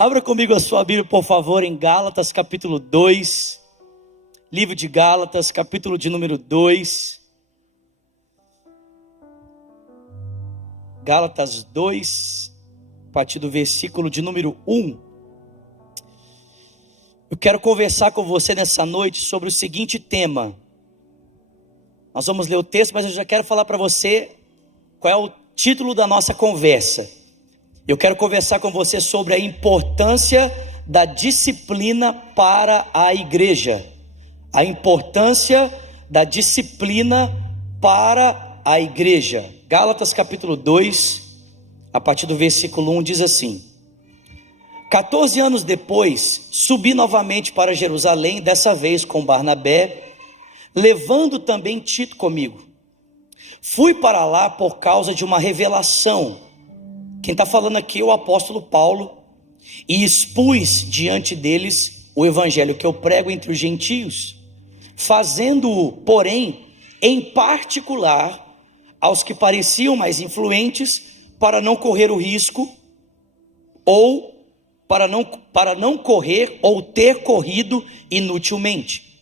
Abra comigo a sua Bíblia, por favor, em Gálatas capítulo 2. Livro de Gálatas, capítulo de número 2. Gálatas 2, a partir do versículo de número 1. Eu quero conversar com você nessa noite sobre o seguinte tema. Nós vamos ler o texto, mas eu já quero falar para você qual é o título da nossa conversa. Eu quero conversar com você sobre a importância da disciplina para a igreja. A importância da disciplina para a igreja. Gálatas capítulo 2, a partir do versículo 1, diz assim: 14 anos depois, subi novamente para Jerusalém, dessa vez com Barnabé, levando também Tito comigo. Fui para lá por causa de uma revelação. Quem está falando aqui é o apóstolo Paulo, e expus diante deles o evangelho que eu prego entre os gentios, fazendo-o, porém, em particular, aos que pareciam mais influentes, para não correr o risco, ou para não correr ou ter corrido inutilmente.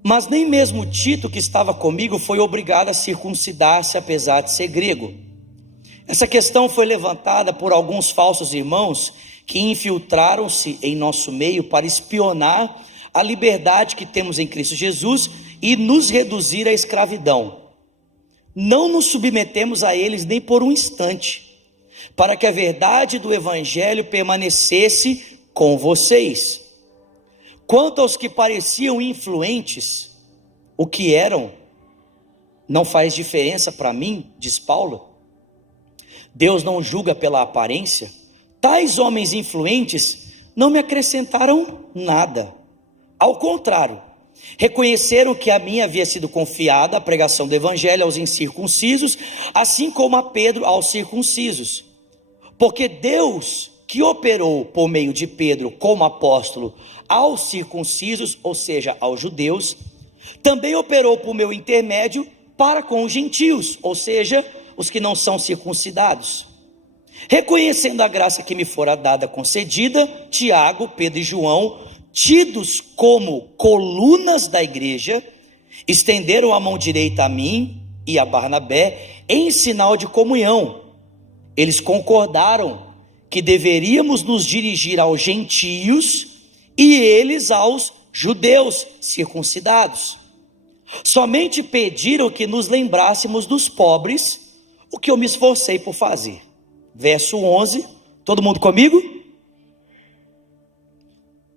Mas nem mesmo Tito, que estava comigo, foi obrigado a circuncidar-se, apesar de ser grego. Essa questão foi levantada por alguns falsos irmãos que infiltraram-se em nosso meio para espionar a liberdade que temos em Cristo Jesus e nos reduzir à escravidão. Não nos submetemos a eles nem por um instante, para que a verdade do evangelho permanecesse com vocês. Quanto aos que pareciam influentes, o que eram, não faz diferença para mim, diz Paulo. Deus não julga pela aparência. Tais homens influentes não me acrescentaram nada. Ao contrário, reconheceram que a mim havia sido confiada a pregação do evangelho aos incircuncisos, assim como a Pedro aos circuncisos. Porque Deus, que operou por meio de Pedro como apóstolo aos circuncisos, ou seja, aos judeus, também operou por meu intermédio para com os gentios, ou seja, os que não são circuncidados. Reconhecendo a graça que me fora dada, concedida, Tiago, Pedro e João, tidos como colunas da igreja, estenderam a mão direita a mim e a Barnabé em sinal de comunhão. Eles concordaram que deveríamos nos dirigir aos gentios e eles aos judeus circuncidados. Somente pediram que nos lembrássemos dos pobres, o que eu me esforcei por fazer. Verso 11, todo mundo comigo?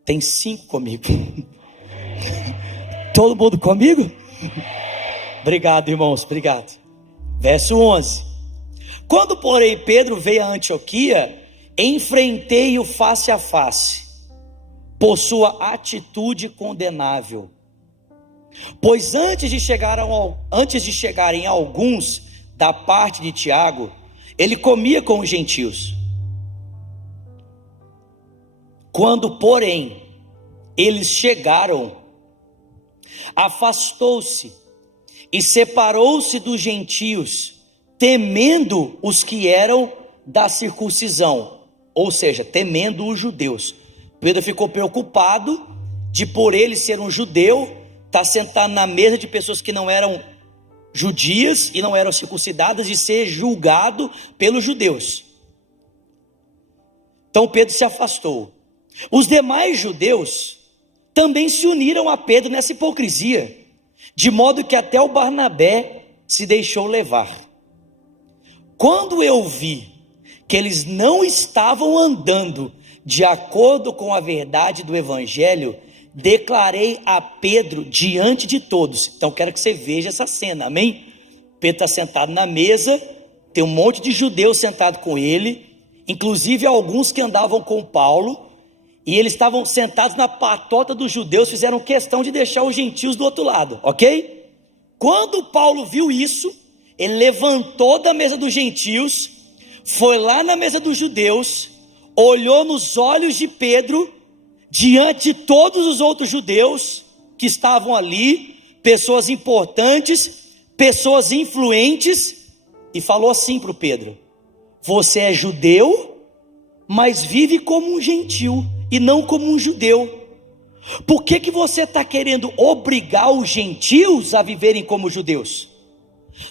Tem 5 comigo. Todo mundo comigo? Obrigado, irmãos, obrigado. Verso 11. Quando, porém, Pedro veio a Antioquia, enfrentei-o face a face, por sua atitude condenável. Pois antes de chegarem alguns da parte de Tiago, ele comia com os gentios. Quando, porém, eles chegaram, afastou-se e separou-se dos gentios, temendo os que eram da circuncisão, ou seja, temendo os judeus. Pedro ficou preocupado de, por ele ser um judeu, estar sentado na mesa de pessoas que não eram judias e não eram circuncidadas, e ser julgado pelos judeus. Então Pedro se afastou. Os demais judeus também se uniram a Pedro nessa hipocrisia, de modo que até o Barnabé se deixou levar. Quando eu vi que eles não estavam andando de acordo com a verdade do evangelho, declarei a Pedro diante de todos. Então quero que você veja essa cena, amém? Pedro está sentado na mesa, tem um monte de judeus sentado com ele, inclusive alguns que andavam com Paulo, e eles estavam sentados na patota dos judeus, fizeram questão de deixar os gentios do outro lado, ok? Quando Paulo viu isso, ele levantou da mesa dos gentios, foi lá na mesa dos judeus, olhou nos olhos de Pedro, diante de todos os outros judeus que estavam ali, pessoas importantes, pessoas influentes, e falou assim para o Pedro: você é judeu mas vive como um gentil e não como um judeu. Por que você está querendo obrigar os gentios a viverem como judeus?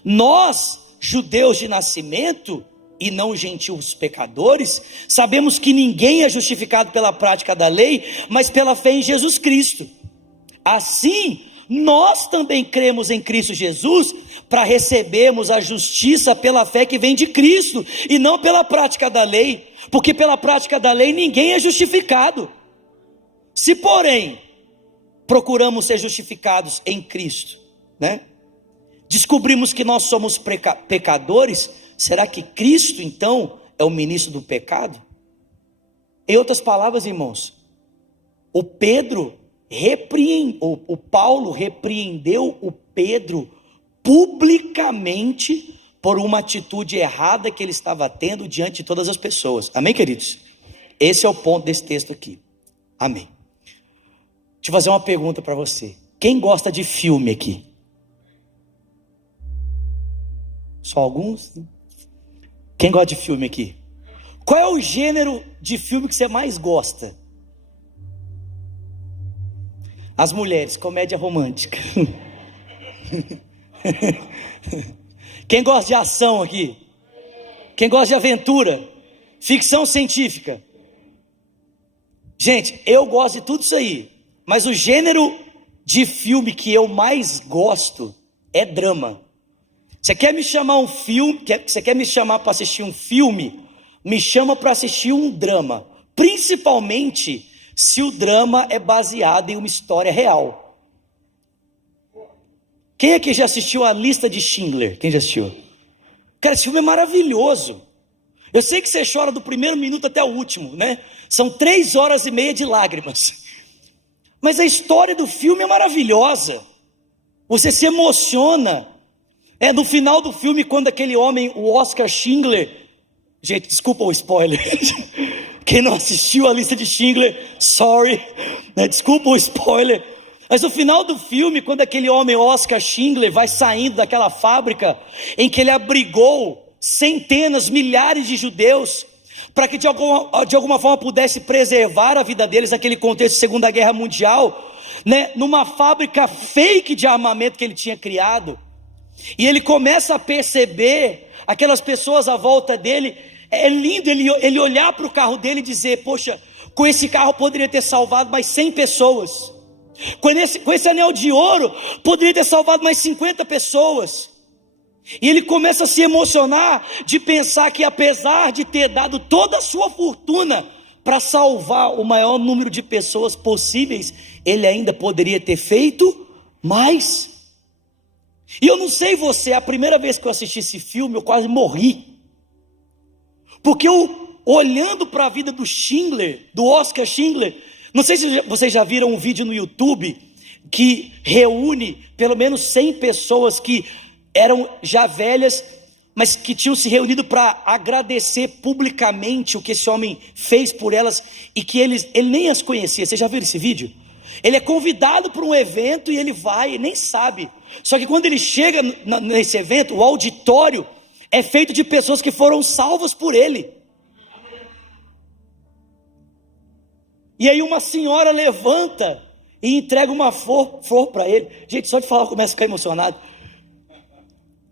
Nós, judeus de nascimento, e não gentios pecadores, sabemos que ninguém é justificado pela prática da lei, mas pela fé em Jesus Cristo. Assim, nós também cremos em Cristo Jesus, para recebermos a justiça pela fé que vem de Cristo, e não pela prática da lei, porque pela prática da lei ninguém é justificado. Se porém, procuramos ser justificados em Cristo, descobrimos que nós somos pecadores, será que Cristo então é o ministro do pecado? Em outras palavras, irmãos, o Paulo repreendeu o Pedro publicamente por uma atitude errada que ele estava tendo diante de todas as pessoas. Amém, queridos? Esse é o ponto desse texto aqui. Amém. Deixa eu fazer uma pergunta para você. Quem gosta de filme aqui? Só alguns? Quem gosta de filme aqui? Qual é o gênero de filme que você mais gosta? As mulheres, comédia romântica. Quem gosta de ação aqui? Quem gosta de aventura? Ficção científica? Gente, eu gosto de tudo isso aí, mas o gênero de filme que eu mais gosto é drama. Você quer me chamar um filme? Você quer me chamar para assistir um filme? Me chama para assistir um drama, principalmente se o drama é baseado em uma história real. Quem aqui já assistiu A Lista de Schindler? Quem já assistiu? Cara, esse filme é maravilhoso. Eu sei que você chora do primeiro minuto até o último, São 3h30 de lágrimas, mas a história do filme é maravilhosa. Você se emociona. No final do filme, quando aquele homem, o Oscar Schindler, gente, desculpa o spoiler, quem não assistiu A Lista de Schindler, sorry, desculpa o spoiler, mas no final do filme, quando aquele homem, Oscar Schindler, vai saindo daquela fábrica, em que ele abrigou centenas, milhares de judeus, para que de alguma forma pudesse preservar a vida deles, naquele contexto de Segunda Guerra Mundial, numa fábrica fake de armamento que ele tinha criado, e ele começa a perceber aquelas pessoas à volta dele. É lindo ele olhar para o carro dele e dizer: poxa, com esse carro poderia ter salvado mais 100 pessoas, com esse anel de ouro poderia ter salvado mais 50 pessoas. E ele começa a se emocionar de pensar que, apesar de ter dado toda a sua fortuna para salvar o maior número de pessoas possíveis, ele ainda poderia ter feito mais. E eu não sei você, a primeira vez que eu assisti esse filme eu quase morri, porque eu, olhando para a vida do Schindler, do Oscar Schindler, não sei se vocês já viram um vídeo no YouTube que reúne pelo menos 100 pessoas que eram já velhas, mas que tinham se reunido para agradecer publicamente o que esse homem fez por elas, e que ele nem as conhecia. Vocês já viram esse vídeo? Ele é convidado para um evento e ele vai e nem sabe. Só que quando ele chega nesse evento, o auditório é feito de pessoas que foram salvas por ele. E aí uma senhora levanta e entrega uma flor para ele. Gente, só de falar eu começo a ficar emocionado.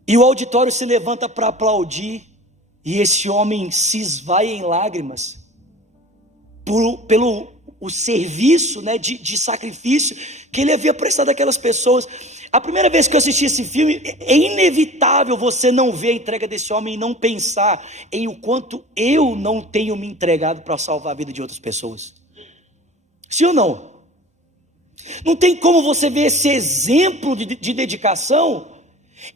E o auditório se levanta para aplaudir, e esse homem se esvai em lágrimas pelo serviço, de sacrifício que ele havia prestado àquelas pessoas. A primeira vez que eu assisti esse filme, é inevitável você não ver a entrega desse homem e não pensar em o quanto eu não tenho me entregado para salvar a vida de outras pessoas. Sim ou não? Não tem como você ver esse exemplo de dedicação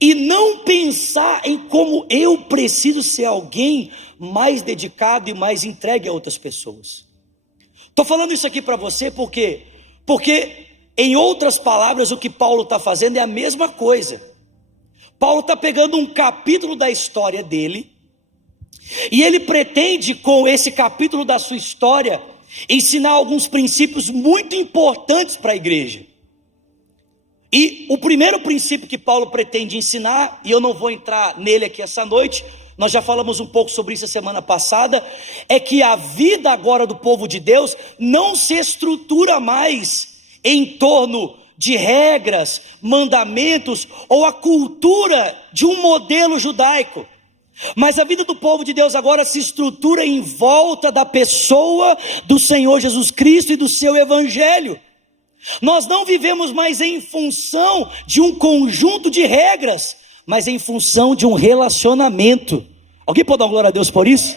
e não pensar em como eu preciso ser alguém mais dedicado e mais entregue a outras pessoas. Estou falando isso aqui para você porque, em outras palavras, o que Paulo está fazendo é a mesma coisa. Paulo está pegando um capítulo da história dele, e ele pretende, com esse capítulo da sua história, ensinar alguns princípios muito importantes para a igreja. E o primeiro princípio que Paulo pretende ensinar, e eu não vou entrar nele aqui essa noite, nós já falamos um pouco sobre isso a semana passada, é que a vida agora do povo de Deus não se estrutura mais em torno de regras, mandamentos ou a cultura de um modelo judaico. Mas a vida do povo de Deus agora se estrutura em volta da pessoa do Senhor Jesus Cristo e do seu evangelho. Nós não vivemos mais em função de um conjunto de regras, mas em função de um relacionamento. Alguém pode dar glória a Deus por isso?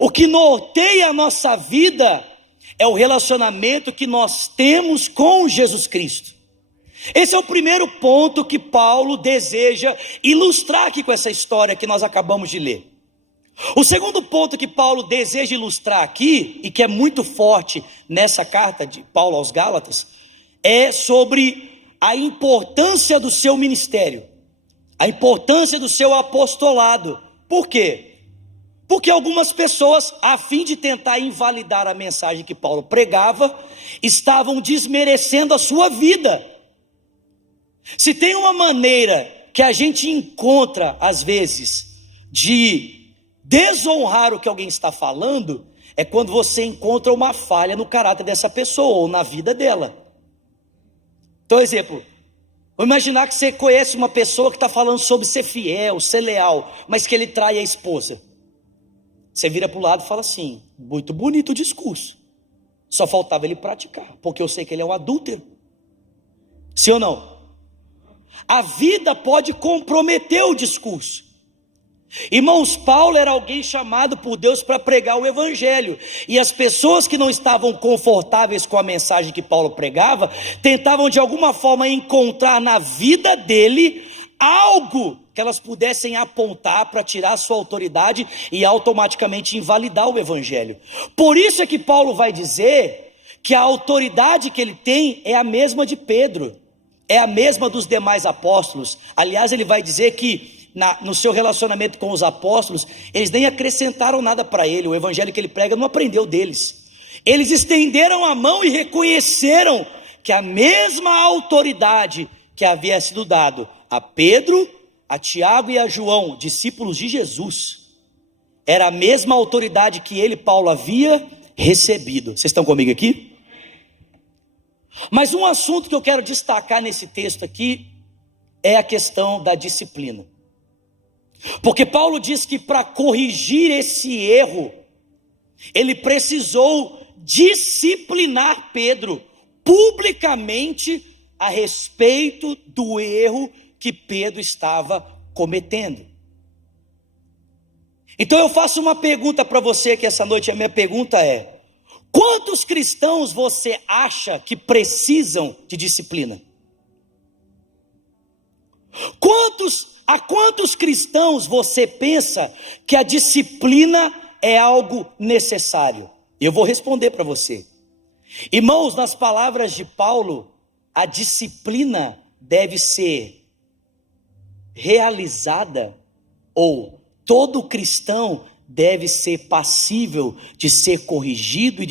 O que norteia a nossa vida é o relacionamento que nós temos com Jesus Cristo. Esse é o primeiro ponto que Paulo deseja ilustrar aqui com essa história que nós acabamos de ler. O segundo ponto que Paulo deseja ilustrar aqui, e que é muito forte nessa carta de Paulo aos Gálatas, é sobre a importância do seu ministério, a importância do seu apostolado. Por quê? Porque algumas pessoas, a fim de tentar invalidar a mensagem que Paulo pregava, estavam desmerecendo a sua vida. Se tem uma maneira que a gente encontra, às vezes, de desonrar o que alguém está falando, é quando você encontra uma falha no caráter dessa pessoa, ou na vida dela. Então, exemplo, vou imaginar que você conhece uma pessoa que está falando sobre ser fiel, ser leal, mas que ele trai a esposa. Você vira para o lado e fala assim: muito bonito o discurso, só faltava ele praticar, porque eu sei que ele é um adúltero. Sim ou não? A vida pode comprometer o discurso. Irmãos, Paulo era alguém chamado por Deus para pregar o evangelho, e as pessoas que não estavam confortáveis com a mensagem que Paulo pregava, tentavam de alguma forma encontrar na vida dele algo que elas pudessem apontar para tirar sua autoridade e automaticamente invalidar o evangelho. Por isso é que Paulo vai dizer que a autoridade que ele tem é a mesma de Pedro, é a mesma dos demais apóstolos. Aliás, ele vai dizer que no seu relacionamento com os apóstolos, eles nem acrescentaram nada para ele. O evangelho que ele prega não aprendeu deles. Eles estenderam a mão e reconheceram que a mesma autoridade que havia sido dado a Pedro, a Tiago e a João, discípulos de Jesus, era a mesma autoridade que ele, Paulo, havia recebido. Vocês estão comigo aqui? Mas um assunto que eu quero destacar nesse texto aqui é a questão da disciplina. Porque Paulo diz que para corrigir esse erro, ele precisou disciplinar Pedro publicamente a respeito do erro que Pedro estava cometendo. Então eu faço uma pergunta para você aqui essa noite. A minha pergunta é: quantos cristãos você acha que precisam de disciplina? A quantos cristãos você pensa que a disciplina é algo necessário? Eu vou responder para você. Irmãos, nas palavras de Paulo, a disciplina deve ser realizada, ou todo cristão deve ser passível de ser corrigido e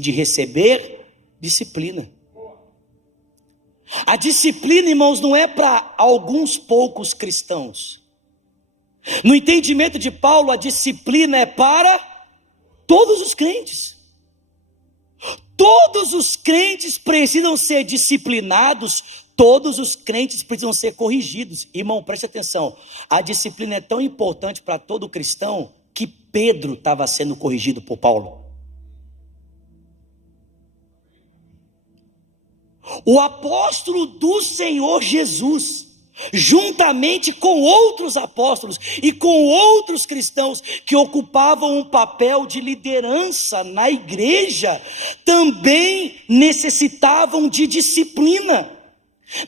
de receber disciplina. A disciplina, irmãos, não é para alguns poucos cristãos. No entendimento de Paulo, a disciplina é para todos os crentes. Todos os crentes precisam ser disciplinados, todos os crentes precisam ser corrigidos. Irmão, preste atenção, a disciplina é tão importante para todo cristão que Pedro estava sendo corrigido por Paulo. O apóstolo do Senhor Jesus, juntamente com outros apóstolos e com outros cristãos que ocupavam um papel de liderança na igreja, também necessitavam de disciplina.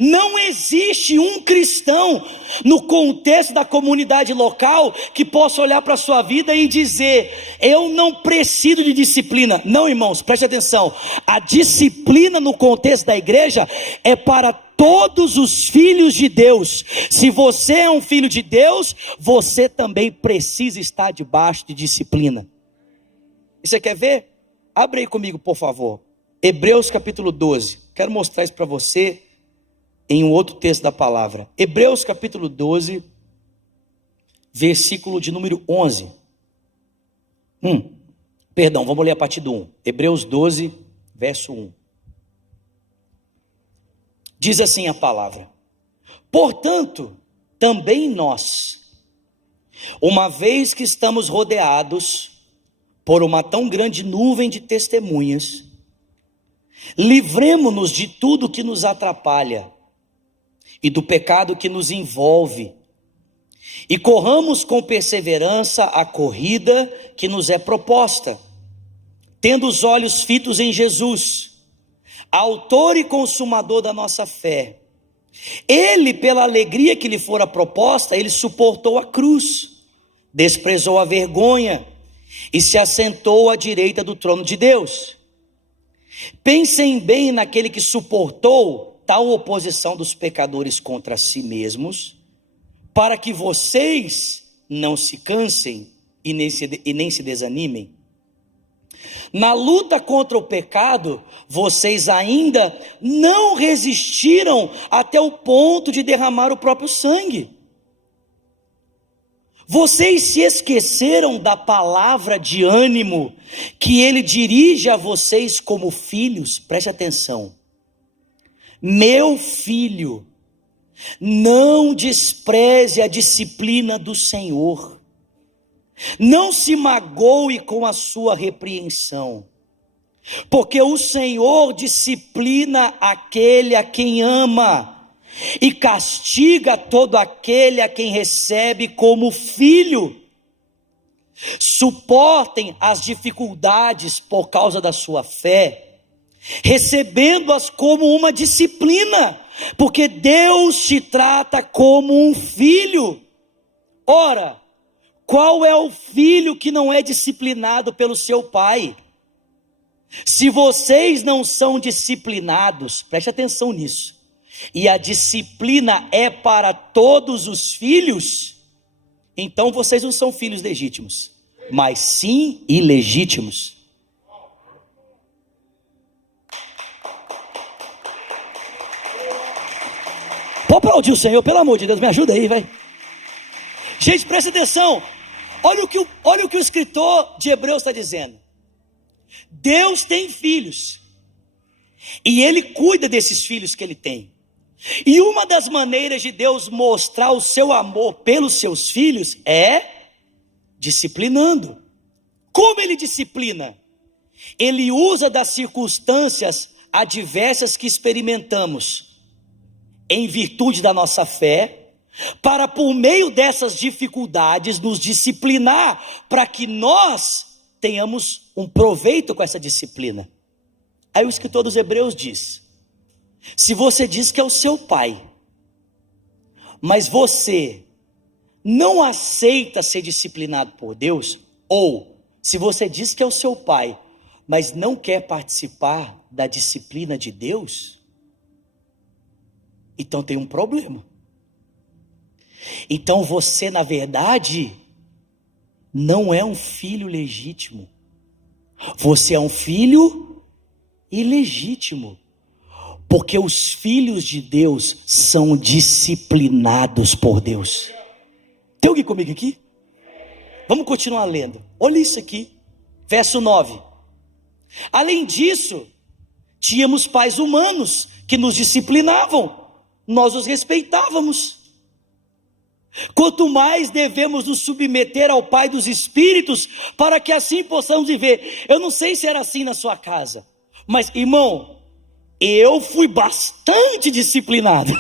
Não existe um cristão no contexto da comunidade local que possa olhar para a sua vida e dizer: eu não preciso de disciplina. Não, irmãos, preste atenção, a disciplina no contexto da igreja é para todos os filhos de Deus. Se você é um filho de Deus, você também precisa estar debaixo de disciplina. E você quer ver? Abre aí comigo, por favor, Hebreus capítulo 12, quero mostrar isso para você em um outro texto da palavra. Hebreus capítulo 12, versículo de número 11. Perdão, vamos ler a partir do 1. Hebreus 12, verso 1. Diz assim a palavra: portanto, também nós, uma vez que estamos rodeados por uma tão grande nuvem de testemunhas, livremo-nos de tudo que nos atrapalha e do pecado que nos envolve, e corramos com perseverança a corrida que nos é proposta, tendo os olhos fitos em Jesus, autor e consumador da nossa fé. Ele, pela alegria que lhe fora proposta, ele suportou a cruz, desprezou a vergonha e se assentou à direita do trono de Deus. Pensem bem naquele que suportou tal oposição dos pecadores contra si mesmos, para que vocês não se cansem e nem se desanimem. Na luta contra o pecado, vocês ainda não resistiram até o ponto de derramar o próprio sangue. Vocês se esqueceram da palavra de ânimo que ele dirige a vocês como filhos. Preste atenção. Meu filho, não despreze a disciplina do Senhor. Não se magoe com a sua repreensão, porque o Senhor disciplina aquele a quem ama e castiga todo aquele a quem recebe como filho. Suportem as dificuldades por causa da sua fé, recebendo-as como uma disciplina, porque Deus te trata como um filho. Ora, qual é o filho que não é disciplinado pelo seu pai? Se vocês não são disciplinados, preste atenção nisso, e a disciplina é para todos os filhos, então vocês não são filhos legítimos, mas sim ilegítimos. Pode aplaudir o Senhor, pelo amor de Deus, me ajuda aí, vai. Gente, presta atenção. Olha o que o escritor de Hebreus está dizendo. Deus tem filhos, e Ele cuida desses filhos que Ele tem. E uma das maneiras de Deus mostrar o seu amor pelos seus filhos é disciplinando. Como Ele disciplina? Ele usa das circunstâncias adversas que experimentamos, em virtude da nossa fé, para por meio dessas dificuldades nos disciplinar, para que nós tenhamos um proveito com essa disciplina. Aí o escritor dos Hebreus diz: se você diz que é o seu pai, mas você não aceita ser disciplinado por Deus, ou se você diz que é o seu pai, mas não quer participar da disciplina de Deus, então tem um problema. Então você, na verdade, não é um filho legítimo. Você é um filho ilegítimo. Porque os filhos de Deus são disciplinados por Deus. Tem alguém comigo aqui? Vamos continuar lendo. Olha isso aqui. Verso 9. Além disso, tínhamos pais humanos que nos disciplinavam. Nós os respeitávamos. Quanto mais devemos nos submeter ao Pai dos Espíritos, para que assim possamos viver. Eu não sei se era assim na sua casa, mas irmão, eu fui bastante disciplinado.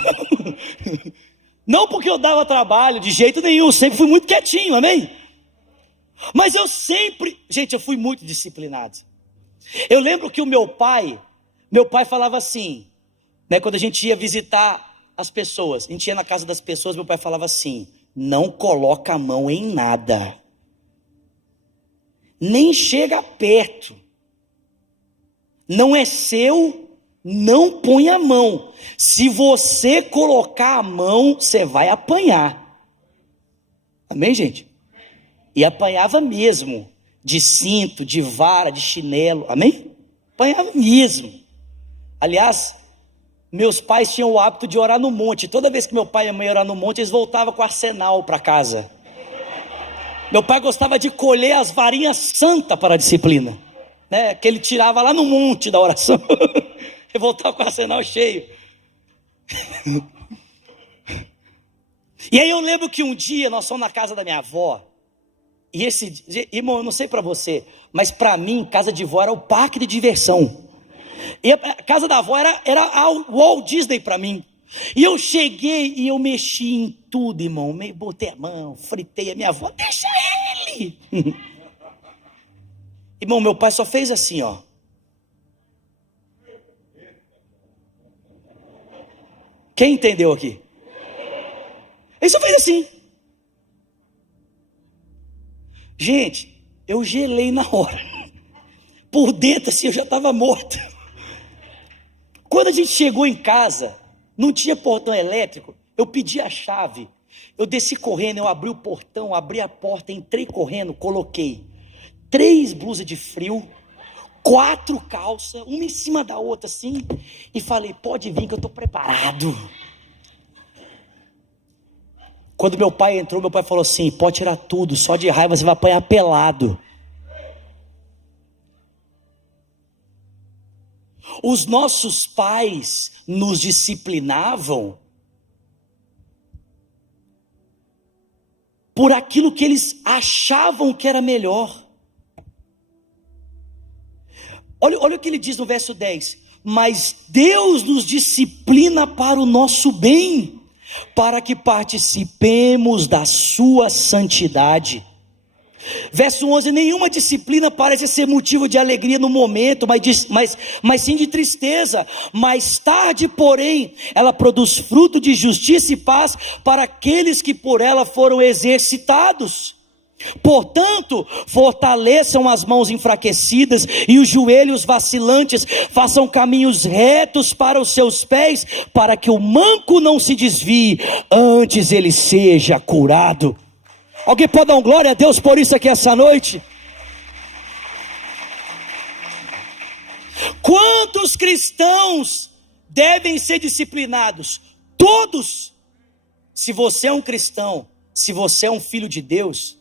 Não porque eu dava trabalho, de jeito nenhum, eu sempre fui muito quietinho, amém? Mas eu fui muito disciplinado. Eu lembro que o meu pai falava assim, né, quando a gente ia visitar as pessoas, a gente ia na casa das pessoas, meu pai falava assim: não coloca a mão em nada, nem chega perto, não é seu, não põe a mão, se você colocar a mão, você vai apanhar. Amém, gente? E apanhava mesmo, de cinto, de vara, de chinelo, amém? Apanhava mesmo. Aliás, meus pais tinham o hábito de orar no monte. Toda vez que meu pai e a mãe oravam no monte, eles voltavam com arsenal para casa. Meu pai gostava de colher as varinhas santas para a disciplina, né? Que ele tirava lá no monte da oração e voltava com o arsenal cheio. E aí eu lembro que um dia nós fomos na casa da minha avó. E irmão, eu não sei para você, mas para mim, casa de vó era o parque de diversão. E a casa da avó era a Walt Disney para mim. E eu cheguei e eu mexi em tudo, irmão. Botei a mão, fritei a minha avó, deixa ele. Irmão, meu pai só fez assim, ó. Quem entendeu aqui? Ele só fez assim. Gente, eu gelei na hora. Por dentro assim, eu já estava morto. Quando a gente chegou em casa, não tinha portão elétrico, eu pedi a chave. Eu desci correndo, eu abri o portão, abri a porta, entrei correndo, coloquei 3 blusas de frio, 4 calças, uma em cima da outra assim, e falei, pode vir que eu estou preparado. Quando meu pai entrou, meu pai falou assim, pode tirar tudo, só de raiva você vai apanhar pelado. Os nossos pais nos disciplinavam por aquilo que eles achavam que era melhor. Olha o que ele diz no verso 10. Mas Deus nos disciplina para o nosso bem, para que participemos da sua santidade. Verso 11, nenhuma disciplina parece ser motivo de alegria no momento, mas sim de tristeza. Mais tarde, porém, ela produz fruto de justiça e paz para aqueles que por ela foram exercitados. Portanto, fortaleçam as mãos enfraquecidas e os joelhos vacilantes, façam caminhos retos para os seus pés, para que o manco não se desvie, antes ele seja curado. Alguém pode dar glória a Deus por isso aqui essa noite? Quantos cristãos devem ser disciplinados? Todos. Se você é um cristão, se você é um filho de Deus,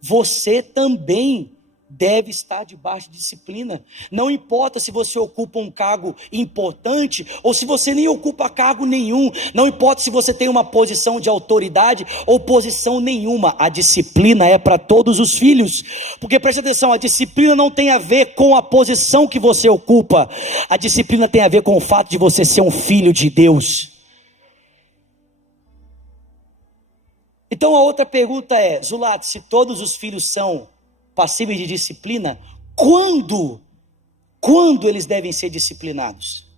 você também deve estar debaixo de disciplina. Não importa se você ocupa um cargo importante ou se você nem ocupa cargo nenhum. Não importa se você tem uma posição de autoridade ou posição nenhuma. A disciplina é para todos os filhos. Porque preste atenção, a disciplina não tem a ver com a posição que você ocupa. A disciplina tem a ver com o fato de você ser um filho de Deus. Então a outra pergunta é, Zulato, se todos os filhos são passíveis de disciplina, quando eles devem ser disciplinados?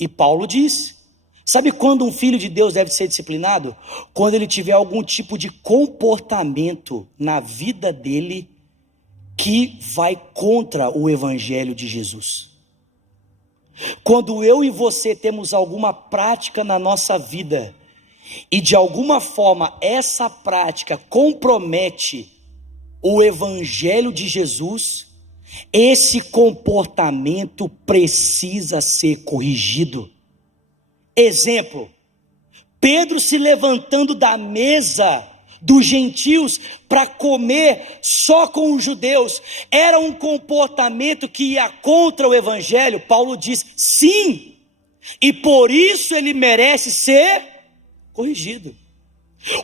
E Paulo diz, sabe quando um filho de Deus deve ser disciplinado? Quando ele tiver algum tipo de comportamento na vida dele que vai contra o evangelho de Jesus. Quando eu e você temos alguma prática na nossa vida e de alguma forma essa prática compromete o evangelho de Jesus, esse comportamento precisa ser corrigido. Exemplo, Pedro se levantando da mesa dos gentios para comer só com os judeus, era um comportamento que ia contra o evangelho. Paulo diz sim, e por isso ele merece ser corrigido.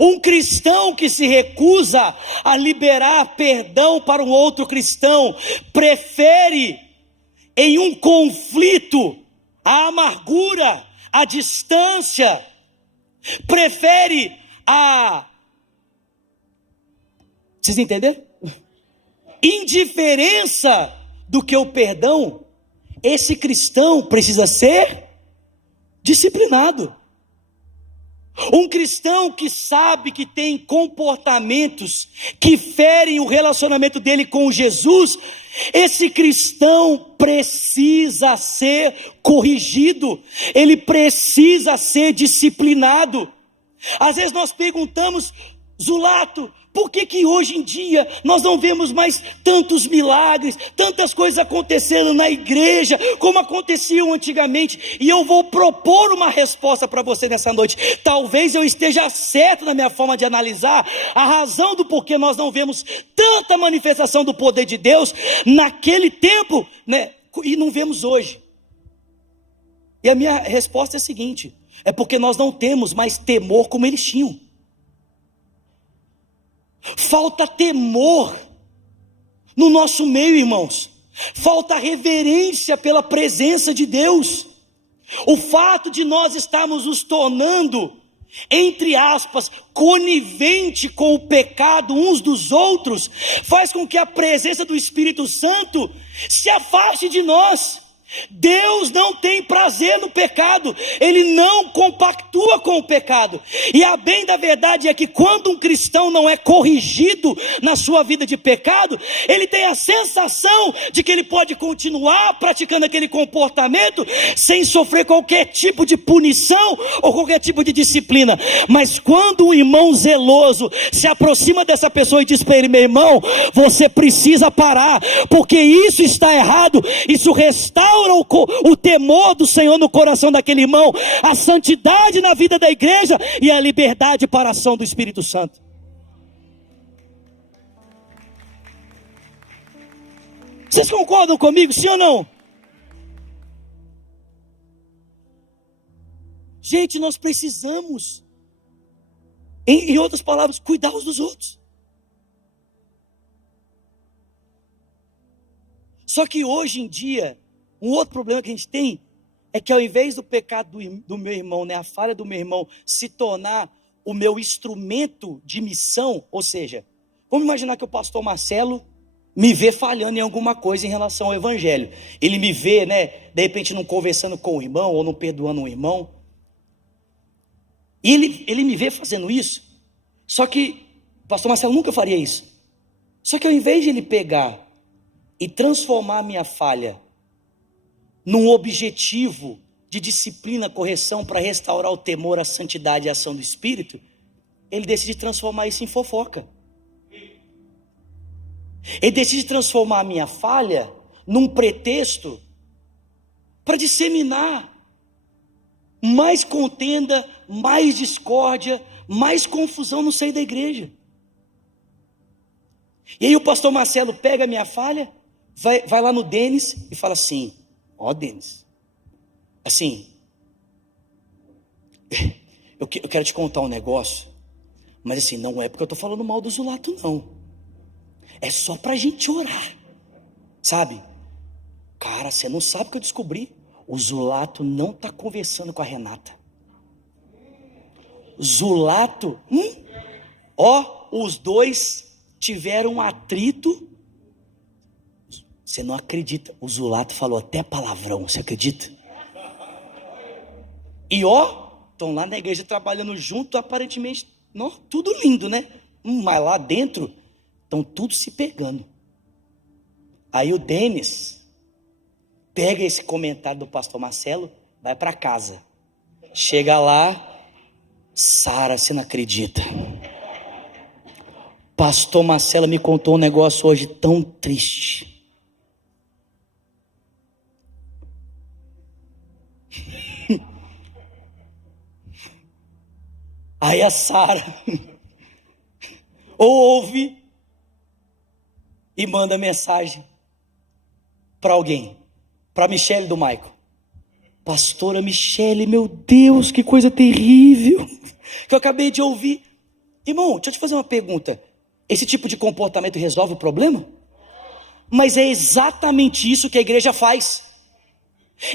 Um cristão que se recusa a liberar perdão para um outro cristão, prefere em um conflito a amargura, a distância, prefere vocês entenderam? Indiferença do que o perdão. Esse cristão precisa ser disciplinado. Um cristão que sabe que tem comportamentos que ferem o relacionamento dele com Jesus, esse cristão precisa ser corrigido, ele precisa ser disciplinado. Às vezes nós perguntamos, Zulato, Por que hoje em dia nós não vemos mais tantos milagres, tantas coisas acontecendo na igreja, como aconteciam antigamente? E eu vou propor uma resposta para você nessa noite. Talvez eu esteja certo na minha forma de analisar a razão do porquê nós não vemos tanta manifestação do poder de Deus naquele tempo, né, e não vemos hoje. E a minha resposta é a seguinte: é porque nós não temos mais temor como eles tinham. Falta temor no nosso meio, irmãos. Falta reverência pela presença de Deus. O fato de nós estarmos nos tornando, entre aspas, conivente com o pecado uns dos outros, faz com que a presença do Espírito Santo se afaste de nós. Deus não tem prazer no pecado, Ele não compactua com o pecado. E a bem da verdade é que quando um cristão não é corrigido na sua vida de pecado, ele tem a sensação de que ele pode continuar praticando aquele comportamento sem sofrer qualquer tipo de punição ou qualquer tipo de disciplina. Mas quando um irmão zeloso se aproxima dessa pessoa e diz para ele: meu irmão, você precisa parar, porque isso está errado, isso restaura o temor do Senhor no coração daquele irmão, a santidade na vida da igreja e a liberdade para a ação do Espírito Santo. Vocês concordam comigo, sim ou não? Gente, nós precisamos, em outras palavras, cuidar uns dos outros. Só que hoje em dia, um outro problema que a gente tem é que ao invés do pecado do meu irmão, né, a falha do meu irmão se tornar o meu instrumento de missão, ou seja, vamos imaginar que o pastor Marcelo me vê falhando em alguma coisa em relação ao evangelho. Ele me vê, né, de repente não conversando com o irmão ou não perdoando um irmão. E ele me vê fazendo isso. Só que o pastor Marcelo nunca faria isso. Só que ao invés de ele pegar e transformar a minha falha num objetivo de disciplina, correção para restaurar o temor, a santidade e a ação do Espírito, ele decide transformar isso em fofoca. Ele decide transformar a minha falha num pretexto para disseminar mais contenda, mais discórdia, mais confusão no seio da igreja. E aí o pastor Marcelo pega a minha falha, vai lá no Denis e fala assim: ó, Denis, assim, eu quero te contar um negócio, mas assim, não é porque eu estou falando mal do Zulato, não. É só para a gente orar, sabe? Cara, você não sabe o que eu descobri. O Zulato não está conversando com a Renata. Zulato, os dois tiveram um atrito. Você não acredita, o Zulato falou até palavrão, você acredita? E estão lá na igreja trabalhando junto, aparentemente, tudo lindo, né? Mas lá dentro, estão tudo se pegando. Aí o Denis pega esse comentário do pastor Marcelo, vai para casa. Chega lá, Sara, você não acredita? Pastor Marcelo me contou um negócio hoje tão triste. Aí a Sara ouve e manda mensagem para alguém, para Michele do Maico: pastora Michele, meu Deus, que coisa terrível que eu acabei de ouvir. Irmão, deixa eu te fazer uma pergunta: esse tipo de comportamento resolve o problema? Mas é exatamente isso que a igreja faz.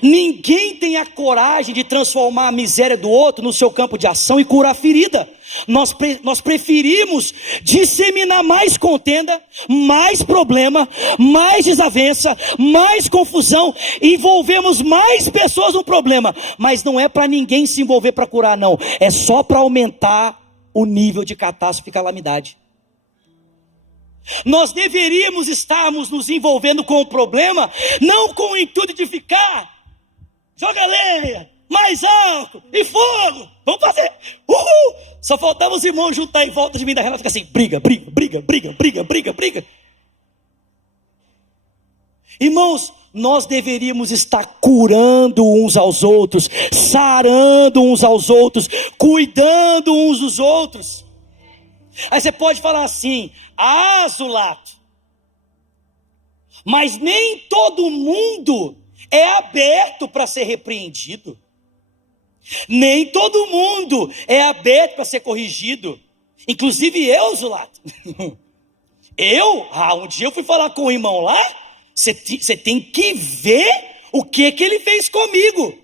Ninguém tem a coragem de transformar a miséria do outro no seu campo de ação e curar a ferida. Nós preferimos disseminar mais contenda, mais problema, mais desavença, mais confusão, envolvemos mais pessoas no problema, mas não é para ninguém se envolver para curar, não, é só para aumentar o nível de catástrofe e calamidade. Nós deveríamos estarmos nos envolvendo com o problema, não com o intuito de ficar, joga lenha, mais álcool e fogo, vamos fazer, uhul. Só faltava os irmãos juntar em volta de mim da Renata, ficar assim, briga, briga, briga, briga, briga, briga, briga. Irmãos, nós deveríamos estar curando uns aos outros, sarando uns aos outros, cuidando uns dos outros. Aí você pode falar assim, Zulato, mas nem todo mundo é aberto para ser repreendido. Nem todo mundo é aberto para ser corrigido. Inclusive eu, Zulato. Um dia eu fui falar com o irmão lá. Você tem que ver o que ele fez comigo.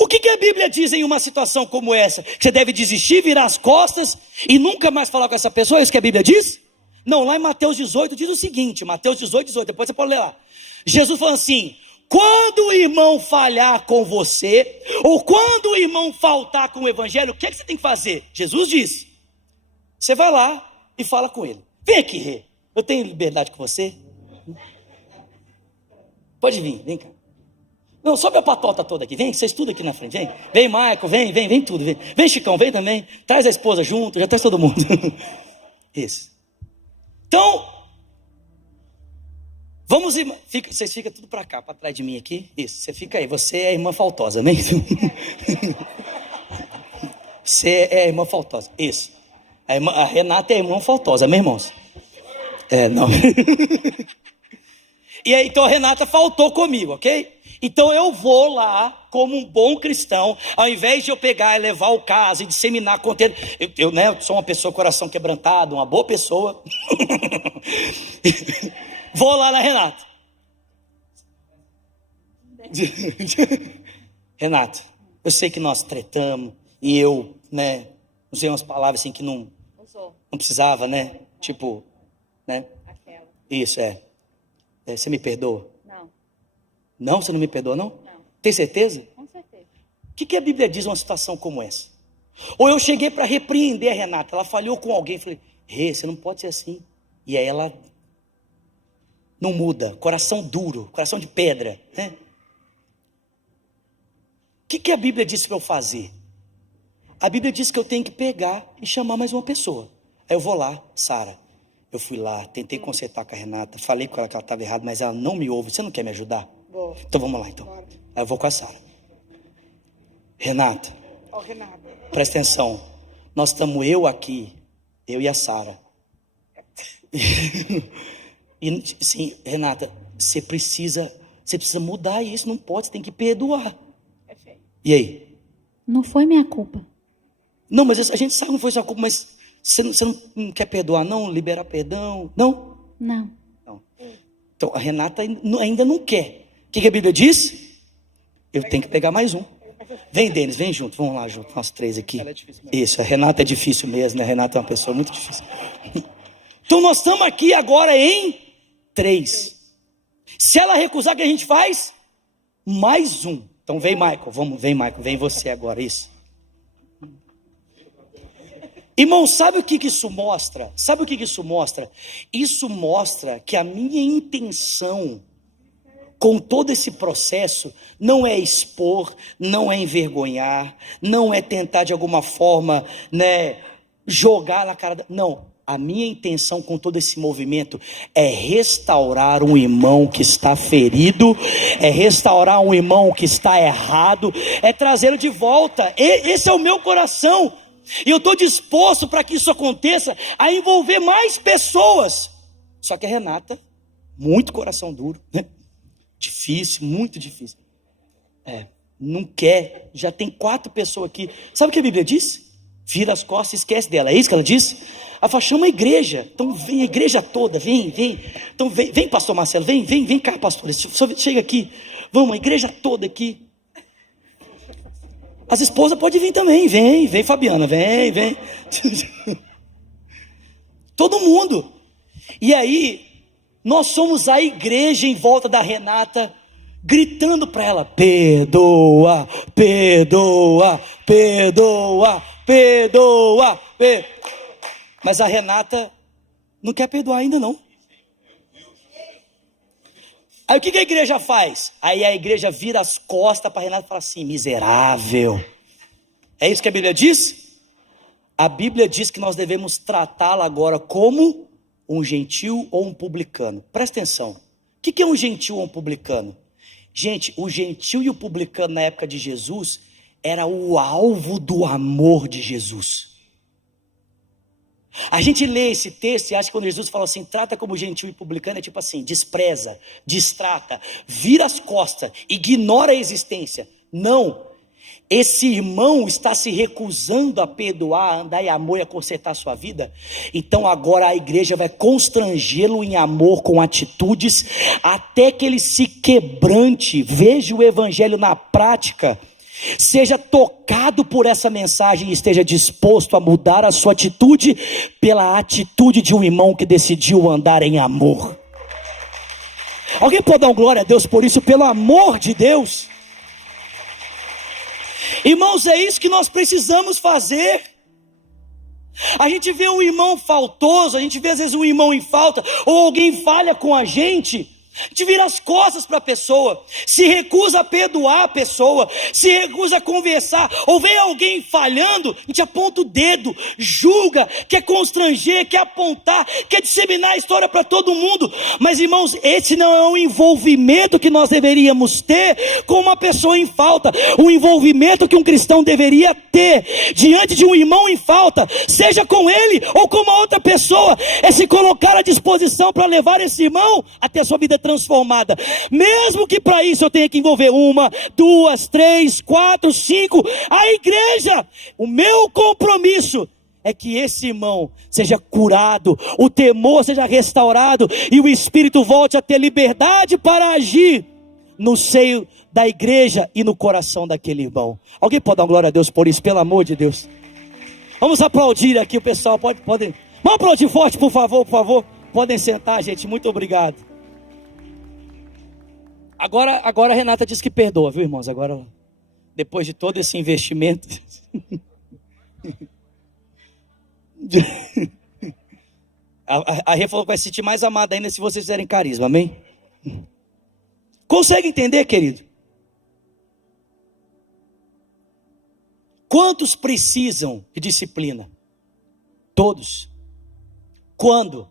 O que a Bíblia diz em uma situação como essa? Que você deve desistir, virar as costas e nunca mais falar com essa pessoa? É isso que a Bíblia diz? Não, lá em Mateus 18 diz o seguinte, Mateus 18, depois você pode ler lá. Jesus falou assim, quando o irmão falhar com você, ou quando o irmão faltar com o evangelho, o que você tem que fazer? Jesus disse, você vai lá e fala com ele. Vem aqui, Rê, eu tenho liberdade com você? Pode vir, vem cá. Não, sobe a patota toda aqui, vem, vocês tudo aqui na frente, vem. Vem, Maico, vem tudo, vem. Vem, Chicão, vem também. Traz a esposa junto, já traz todo mundo. Isso. Então, vamos, vocês ficam tudo para cá, para trás de mim aqui. Isso, você fica aí, você é a irmã faltosa, amém? Você é a irmã faltosa, isso. A Renata é a irmã faltosa, amém, irmãos? Não. E aí, então a Renata faltou comigo, ok? Então eu vou lá, como um bom cristão, ao invés de eu pegar e levar o caso e disseminar conteúdo, eu sou uma pessoa coração quebrantado, uma boa pessoa, vou lá na Renata. Renata, eu sei que nós tretamos, e eu, usei umas palavras assim que não precisava, tipo, Aquela. Isso, você me perdoa? Não. Não? Você não me perdoa, não? Não. Tem certeza? Com certeza. O que a Bíblia diz numa situação como essa? Ou eu cheguei para repreender a Renata, ela falhou com alguém, falei, você não pode ser assim. E aí ela não muda, coração duro, coração de pedra, né? O que a Bíblia diz para eu fazer? A Bíblia diz que eu tenho que pegar e chamar mais uma pessoa. Aí eu vou lá, Sara. Eu fui lá, tentei consertar com a Renata, falei com ela que ela estava errada, mas ela não me ouve. Você não quer me ajudar? Vou. Então vamos lá, então. Bora. Aí eu vou com a Sara. Renata, Renata. presta atenção. Nós estamos eu aqui, eu e a Sara. E sim, Renata, você precisa mudar isso, não pode, você tem que perdoar. Perfeito. E aí? Não foi minha culpa. Não, mas a gente sabe que não foi sua culpa, mas você não quer perdoar, não? Liberar perdão? Não? Não. Não. Então, a Renata ainda não quer. O que a Bíblia diz? Eu tenho que pegar mais um. Vem, Denis, vem junto. Vamos lá junto, nós três aqui. Ela é difícil mesmo. Isso, a Renata é difícil mesmo, né? A Renata é uma pessoa muito difícil. Então, nós estamos aqui agora em 3. Se ela recusar, o que a gente faz? Mais um. Então, vem, Michael. Michael. Vem você agora, isso. Irmão, sabe o que isso mostra? Sabe o que isso mostra? Isso mostra que a minha intenção com todo esse processo não é expor, não é envergonhar, não é tentar de alguma forma, jogar na cara não, a minha intenção com todo esse movimento é restaurar um irmão que está ferido, é restaurar um irmão que está errado, é trazê-lo de volta. Esse é o meu coração. E eu estou disposto para que isso aconteça, a envolver mais pessoas. Só que a Renata, muito coração duro, difícil, muito difícil. Não quer, já tem 4 pessoas aqui. Sabe o que a Bíblia diz? Vira as costas e esquece dela. É isso que ela diz? Ela fala, chama a igreja. Então vem a igreja toda, vem. Então vem pastor Marcelo, vem cá, pastor. Chega aqui. Vamos, a igreja toda aqui. As esposas podem vir também, vem Fabiana, vem. Todo mundo. E aí, nós somos a igreja em volta da Renata, gritando para ela, perdoa. Mas a Renata não quer perdoar ainda não. Aí o que a igreja faz? Aí a igreja vira as costas para Renato e fala assim: miserável. É isso que a Bíblia diz? A Bíblia diz que nós devemos tratá-la agora como um gentil ou um publicano. Presta atenção. O que é um gentil ou um publicano? Gente, o gentil e o publicano na época de Jesus era o alvo do amor de Jesus. A gente lê esse texto e acha que quando Jesus fala assim, trata como gentil e publicano, é tipo assim, despreza, distrata, vira as costas, ignora a existência. Não, esse irmão está se recusando a perdoar, a andar em amor e a consertar a sua vida. Então agora a igreja vai constrangê-lo em amor com atitudes, até que ele se quebrante, veja o evangelho na prática, seja tocado por essa mensagem e esteja disposto a mudar a sua atitude pela atitude de um irmão que decidiu andar em amor. Alguém pode dar um glória a Deus por isso, pelo amor de Deus? Irmãos, é isso que nós precisamos fazer. A gente vê um irmão faltoso, a gente vê às vezes um irmão em falta, ou alguém falha com a gente vira as costas para a pessoa, se recusa a perdoar a pessoa, se recusa a conversar, ou vem alguém falhando, a gente aponta o dedo, julga, quer constranger, quer apontar, quer disseminar a história para todo mundo. Mas irmãos, esse não é o envolvimento que nós deveríamos ter com uma pessoa em falta. O envolvimento que um cristão deveria ter diante de um irmão em falta, seja com ele ou com uma outra pessoa, é se colocar à disposição para levar esse irmão até a sua vida transformada, mesmo que para isso eu tenha que envolver 1, 2, 3, 4, 5, a igreja. O meu compromisso é que esse irmão seja curado, o temor seja restaurado e o espírito volte a ter liberdade para agir no seio da igreja e no coração daquele irmão. Alguém pode dar glória a Deus por isso, pelo amor de Deus? Vamos aplaudir aqui o pessoal, podem. Vamos aplaudir forte, por favor. Podem sentar, gente, muito obrigado. Agora a Renata diz que perdoa, viu, irmãos? Agora, depois de todo esse investimento, a Rê falou que vai se sentir mais amada ainda se vocês fizerem carisma, amém? Consegue entender, querido? Quantos precisam de disciplina? Todos. Quando?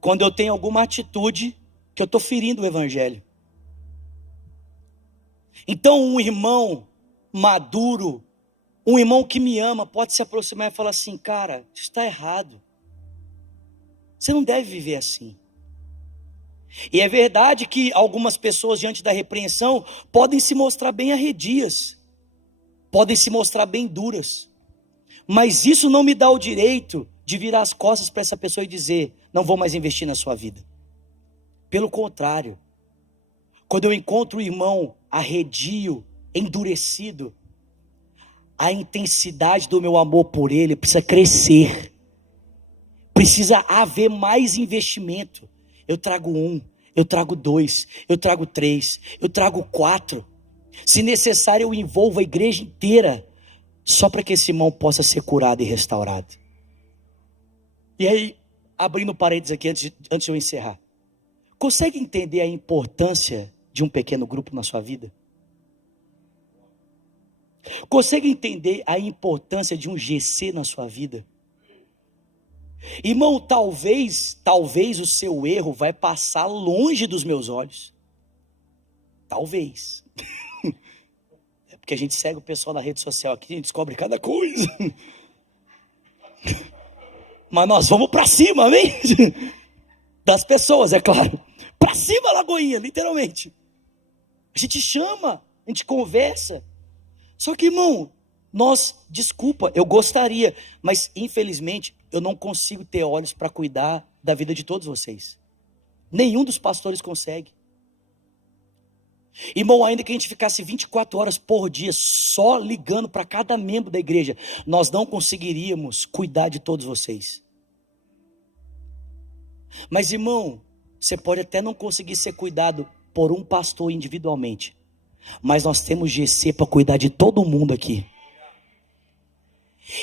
Quando eu tenho alguma atitude que eu estou ferindo o evangelho. Então um irmão maduro, um irmão que me ama, pode se aproximar e falar assim: cara, isso está errado. Você não deve viver assim. E é verdade que algumas pessoas diante da repreensão podem se mostrar bem arredias, podem se mostrar bem duras, mas isso não me dá o direito de virar as costas para essa pessoa e dizer: não vou mais investir na sua vida. Pelo contrário, quando eu encontro o irmão arredio, endurecido, a intensidade do meu amor por ele precisa crescer, precisa haver mais investimento. Eu trago 1, eu trago 2, eu trago 3, eu trago 4, se necessário eu envolvo a igreja inteira, só para que esse irmão possa ser curado e restaurado. E aí, abrindo parênteses aqui antes de eu encerrar, consegue entender a importância de um pequeno grupo na sua vida? Consegue entender a importância de um GC na sua vida? Irmão, talvez o seu erro vai passar longe dos meus olhos. Talvez. É porque a gente segue o pessoal na rede social aqui, a gente descobre cada coisa. Mas nós vamos para cima, amém? Das pessoas, é claro. Para cima, Lagoinha, literalmente. A gente chama, a gente conversa. Só que, irmão, desculpa, eu gostaria, mas infelizmente eu não consigo ter olhos para cuidar da vida de todos vocês. Nenhum dos pastores consegue. Irmão, ainda que a gente ficasse 24 horas por dia só ligando para cada membro da igreja, nós não conseguiríamos cuidar de todos vocês. Mas, irmão, você pode até não conseguir ser cuidado por um pastor individualmente, mas nós temos GC para cuidar de todo mundo aqui.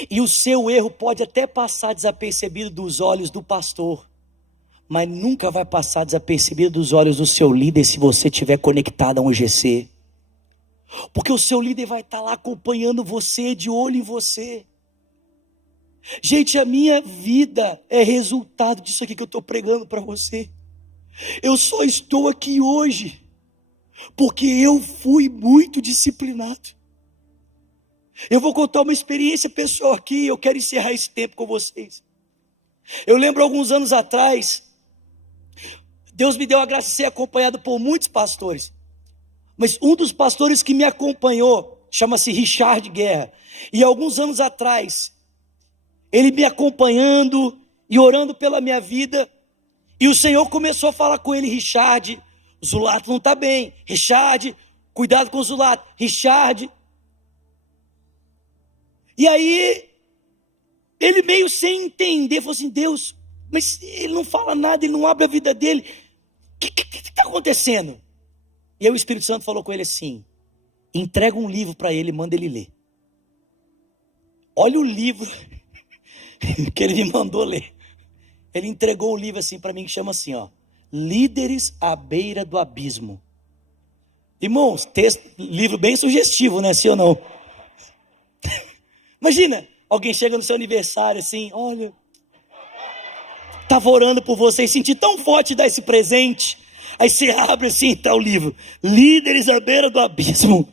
E o seu erro pode até passar desapercebido dos olhos do pastor, mas nunca vai passar desapercebido dos olhos do seu líder se você estiver conectado a um GC. Porque o seu líder vai estar lá acompanhando você, de olho em você. Gente, a minha vida é resultado disso aqui que eu estou pregando para você. Eu só estou aqui hoje porque eu fui muito disciplinado. Eu vou contar uma experiência pessoal aqui, eu quero encerrar esse tempo com vocês. Eu lembro alguns anos atrás, Deus me deu a graça de ser acompanhado por muitos pastores. Mas um dos pastores que me acompanhou, chama-se Richard Guerra. E alguns anos atrás, ele me acompanhando e orando pela minha vida. E o Senhor começou a falar com ele: Richard, o Zulato não está bem. Richard, cuidado com o Zulato. Richard. E aí, ele meio sem entender, falou assim: Deus, mas ele não fala nada, ele não abre a vida dele. O que está acontecendo? E aí o Espírito Santo falou com ele assim: entrega um livro para ele, manda ele ler. Olha o livro que ele me mandou ler. Ele entregou um livro assim para mim, que chama assim, ó, Líderes à Beira do Abismo. Irmãos, texto, livro bem sugestivo, né? Sim ou não? Imagina, alguém chega no seu aniversário assim: olha, estava orando por você e senti tão forte dar esse presente. Aí você abre assim, está o livro, Líderes à Beira do Abismo.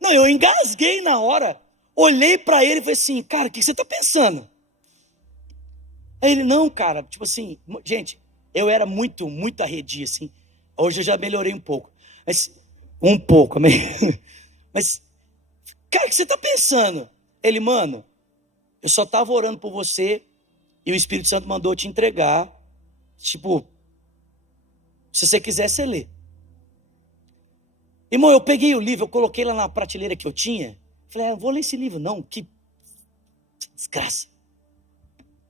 Não, eu engasguei na hora. Olhei para ele e falei assim: cara, o que você está pensando? Aí ele: não, cara, tipo assim, gente, eu era muito arredio assim. Hoje eu já melhorei um pouco. Mas, mas, cara, o que você está pensando? Ele: mano, eu só estava orando por você e o Espírito Santo mandou te entregar. Tipo, se você quiser, você lê. Irmão, eu peguei o livro, eu coloquei lá na prateleira que eu tinha. Falei: vou ler esse livro. Não, que desgraça.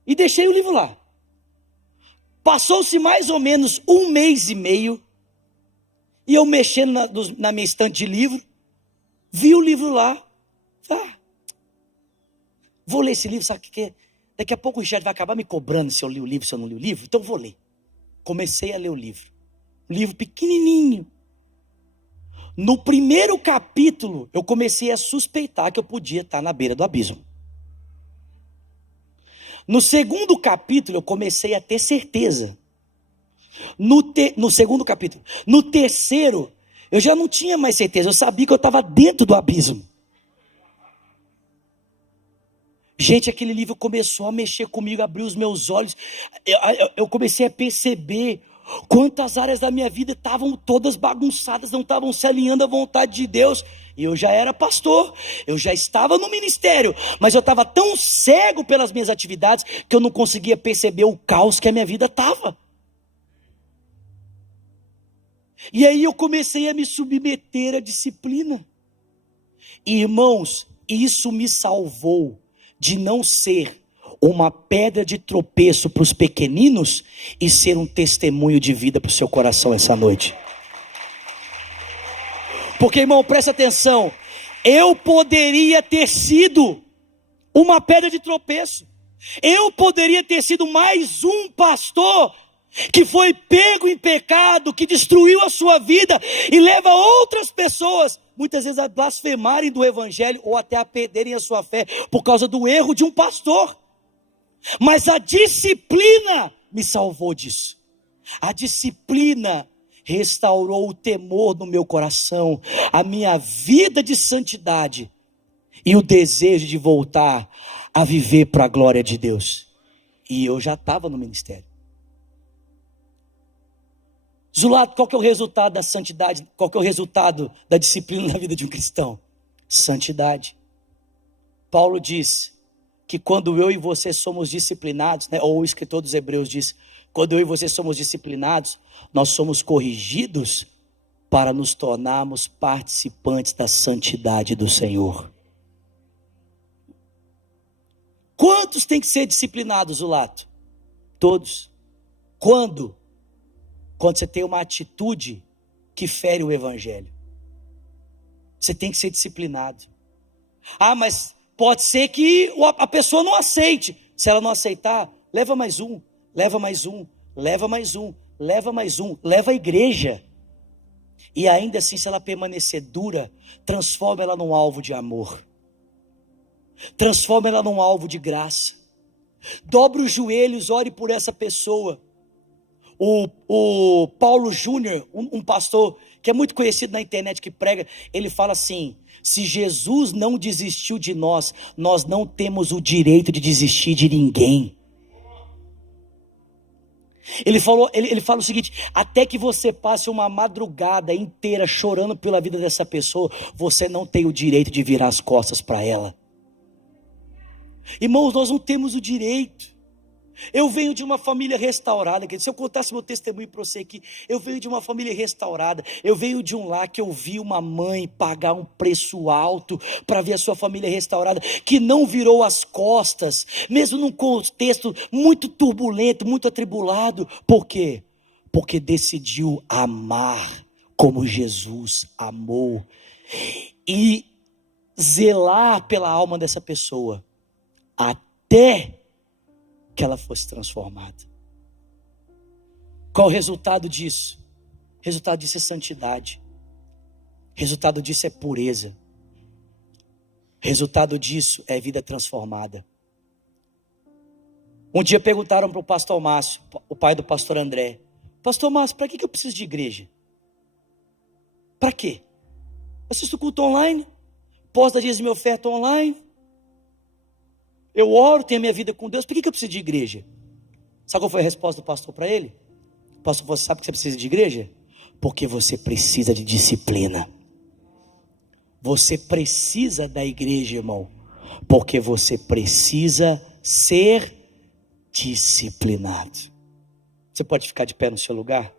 E deixei o livro lá. Passou-se mais ou menos 1 mês e meio. E eu mexendo na minha estante de livro, vi o livro lá. Vou ler esse livro, sabe o que é? Daqui a pouco o Richard vai acabar me cobrando se eu li o livro, se eu não li o livro. Então vou ler. Comecei a ler o livro. Um livro pequenininho. No primeiro capítulo, eu comecei a suspeitar que eu podia estar na beira do abismo. No segundo capítulo, eu comecei a ter certeza. No segundo capítulo. No terceiro, eu já não tinha mais certeza. Eu sabia que eu estava dentro do abismo. Gente, aquele livro começou a mexer comigo, abriu os meus olhos. Eu comecei a perceber quantas áreas da minha vida estavam todas bagunçadas, não estavam se alinhando à vontade de Deus. E eu já era pastor, eu já estava no ministério, mas eu estava tão cego pelas minhas atividades que eu não conseguia perceber o caos que a minha vida estava. E aí eu comecei a me submeter à disciplina. E, irmãos, isso me salvou de não ser uma pedra de tropeço para os pequeninos e ser um testemunho de vida para o seu coração essa noite. Porque, irmão, presta atenção, eu poderia ter sido uma pedra de tropeço, eu poderia ter sido mais um pastor que foi pego em pecado, que destruiu a sua vida e leva outras pessoas, muitas vezes, a blasfemarem do evangelho ou até a perderem a sua fé por causa do erro de um pastor. Mas a disciplina me salvou disso. A disciplina restaurou o temor no meu coração, a minha vida de santidade e o desejo de voltar a viver para a glória de Deus. E eu já estava no ministério. Zulato, qual que é o resultado da santidade? Qual que é o resultado da disciplina na vida de um cristão? Santidade. Paulo diz que quando eu e você somos disciplinados, né, ou o escritor dos Hebreus diz, quando eu e você somos disciplinados, nós somos corrigidos para nos tornarmos participantes da santidade do Senhor. Quantos têm que ser disciplinados, Zulato? Todos. Quando? Quando você tem uma atitude que fere o evangelho. Você tem que ser disciplinado. Mas pode ser que a pessoa não aceite. Se ela não aceitar, leva mais um, leva mais um, leva mais um, leva mais um, leva a igreja. E ainda assim, se ela permanecer dura, transforma ela num alvo de amor. Transforma ela num alvo de graça. Dobre os joelhos, ore por essa pessoa. O Paulo Júnior, um pastor que é muito conhecido na internet, que prega, ele fala assim: se Jesus não desistiu de nós, nós não temos o direito de desistir de ninguém. Ele fala o seguinte: até que você passe uma madrugada inteira chorando pela vida dessa pessoa, você não tem o direito de virar as costas para ela. Irmãos, nós não temos o direito. Eu venho de uma família restaurada. Se eu contasse meu testemunho para você aqui, eu venho de uma família restaurada. Eu venho de um lar que eu vi uma mãe pagar um preço alto para ver a sua família restaurada, que não virou as costas, mesmo num contexto muito turbulento, muito atribulado. Por quê? Porque decidiu amar como Jesus amou e zelar pela alma dessa pessoa até que ela fosse transformada. Qual o resultado disso? O resultado disso é santidade. O resultado disso é pureza. O resultado disso é vida transformada. Um dia perguntaram para o pastor Márcio, o pai do pastor André: pastor Márcio, para que eu preciso de igreja? Para quê? Eu assisto culto online, posso dar dízimo e oferta online, eu oro, tenho a minha vida com Deus, por que eu preciso de igreja? Sabe qual foi a resposta do pastor para ele? O pastor falou: sabe que você precisa de igreja? Porque você precisa de disciplina. Você precisa da igreja, irmão, porque você precisa ser disciplinado. Você pode ficar de pé no seu lugar?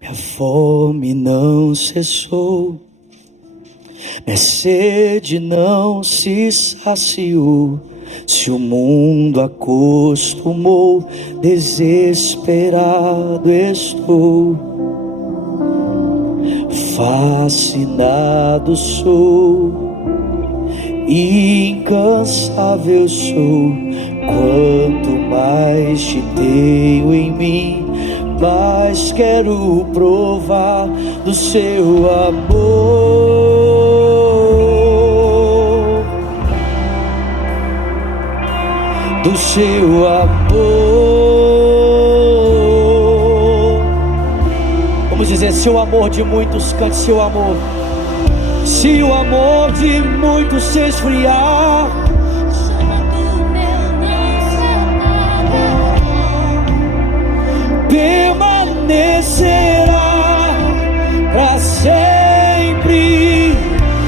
Minha fome não cessou, minha sede não se saciou. Se o mundo acostumou, desesperado estou. Fascinado sou, incansável sou. Quanto mais te tenho em mim, mas quero provar do seu amor, do seu amor. Vamos dizer: seu amor de muitos, cante seu amor. Se o amor de muitos se esfriar, permanecerá para sempre.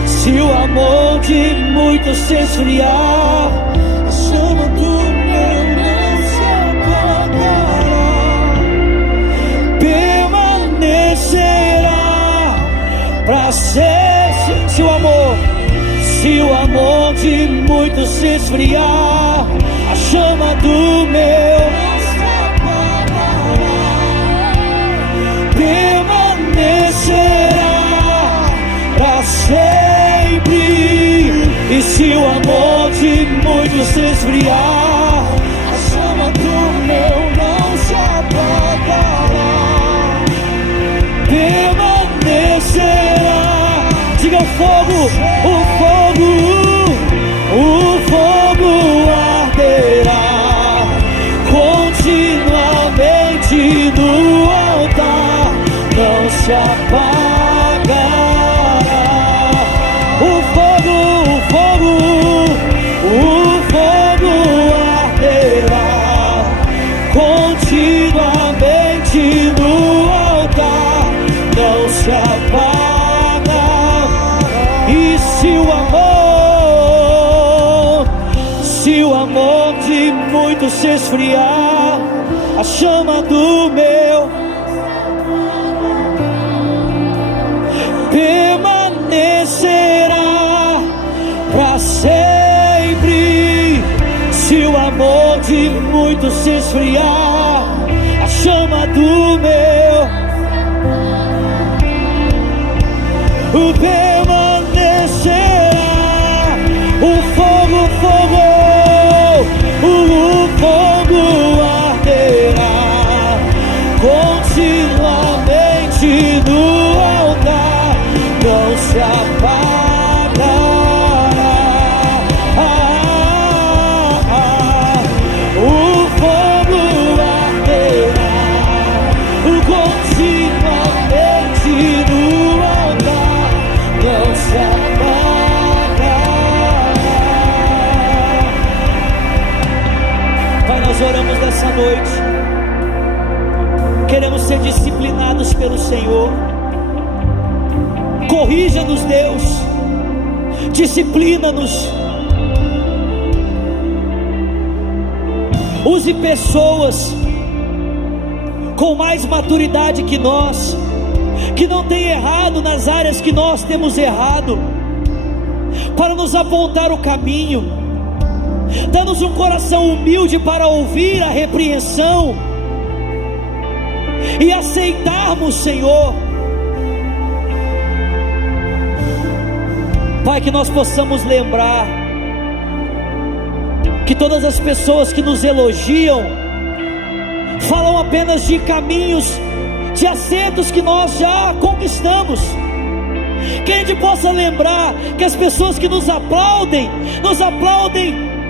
Se o amor de muitos se esfriar, a chama do meu não se apagará. Permanecerá para sempre. Se o amor de muitos se esfriar, a chama do meu permanecerá para sempre. E se o amor de muitos se esfriar, a chama do meu não se apagará. Permanecerá. Diga: o fogo arderá continuamente no altar, não se apagará. O fogo arderá continuamente no altar, não se apaga. E se o amor de muitos se esfriar, a chama do meu permanecerá para sempre. Se o amor de muitos se esfriar, a chama do meu permanecerá. O fogo arderá continuamente no altar, não se apagará. O fogo arderá continuamente no altar, não se apagará. Pai, nós oramos nessa noite, queremos ser disciplinados pelo Senhor. Corrija-nos, Deus, disciplina-nos. Use pessoas com mais maturidade que nós, que não tem errado nas áreas que nós temos errado, para nos apontar o caminho. Dá-nos um coração humilde para ouvir a repreensão e aceitarmos, Senhor. Pai, que nós possamos lembrar que todas as pessoas que nos elogiam falam apenas de caminhos, de acertos que nós já conquistamos. Que a gente possa lembrar que as pessoas que nos aplaudem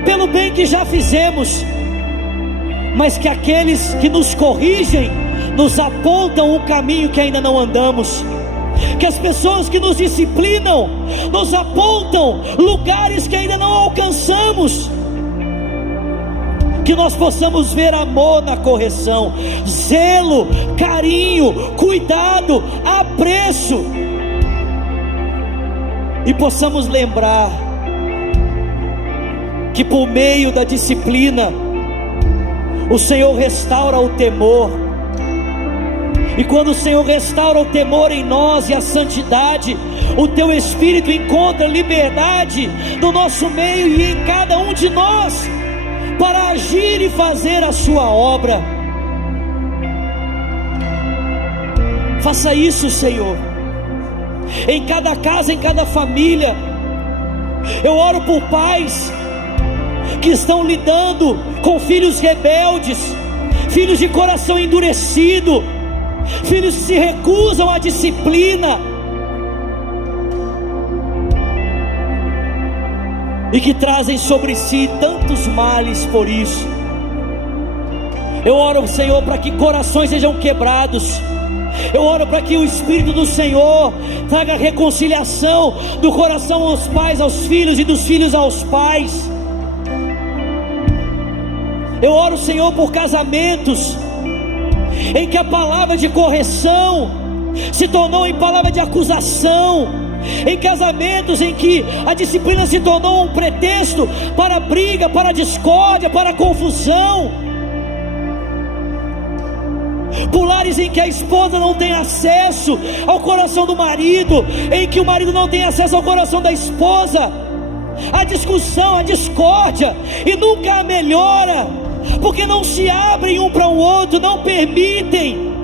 pelo bem que já fizemos, mas que aqueles que nos corrigem nos apontam um caminho que ainda não andamos. Que as pessoas que nos disciplinam nos apontam lugares que ainda não alcançamos. Que nós possamos ver amor na correção, zelo, carinho, cuidado, apreço, e possamos lembrar que por meio da disciplina o Senhor restaura o temor. E quando o Senhor restaura o temor em nós e a santidade, o Teu Espírito encontra liberdade no nosso meio e em cada um de nós, para agir e fazer a Sua obra. Faça isso, Senhor, em cada casa, em cada família. Eu oro por pais que estão lidando com filhos rebeldes, filhos de coração endurecido, filhos que se recusam à disciplina e que trazem sobre si tantos males por isso. Eu oro, Senhor, para que corações sejam quebrados. Eu oro para que o Espírito do Senhor traga reconciliação do coração aos pais, aos filhos, e dos filhos aos pais. Eu oro, Senhor, por casamentos em que a palavra de correção se tornou em palavra de acusação, em casamentos em que a disciplina se tornou um pretexto para a briga, para a discórdia, para a confusão, por lares em que a esposa não tem acesso ao coração do marido, em que o marido não tem acesso ao coração da esposa, a discussão, a discórdia, e nunca há melhora, porque não se abrem um para o outro, não permitem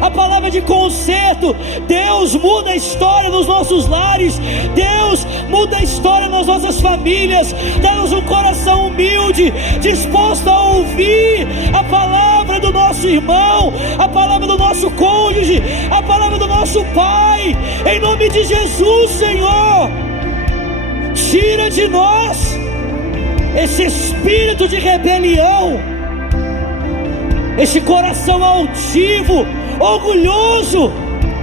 a palavra de conserto. Deus muda a história nos nossos lares, Deus muda a história nas nossas famílias. Dá-nos um coração humilde, disposto a ouvir a palavra do nosso irmão, a palavra do nosso cônjuge, a palavra do nosso pai, em nome de Jesus. Senhor, tira de nós esse espírito de rebelião, esse coração altivo, orgulhoso,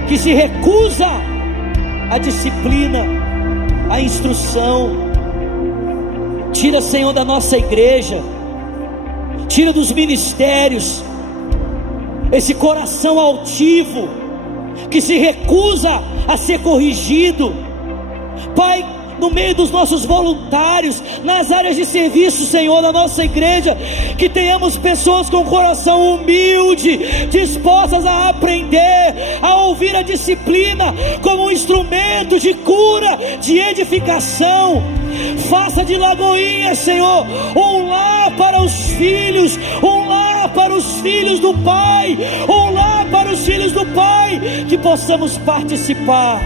que se recusa à disciplina, à instrução. Tira, Senhor, da nossa igreja, tira dos ministérios esse coração altivo que se recusa a ser corrigido. Pai, no meio dos nossos voluntários, nas áreas de serviço, Senhor, na nossa igreja, que tenhamos pessoas com coração humilde, dispostas a aprender, a ouvir a disciplina como um instrumento de cura, de edificação. Faça de Lagoinha, Senhor, um lar para os filhos, um lar para os filhos do Pai, um lar para os filhos do Pai, que possamos participar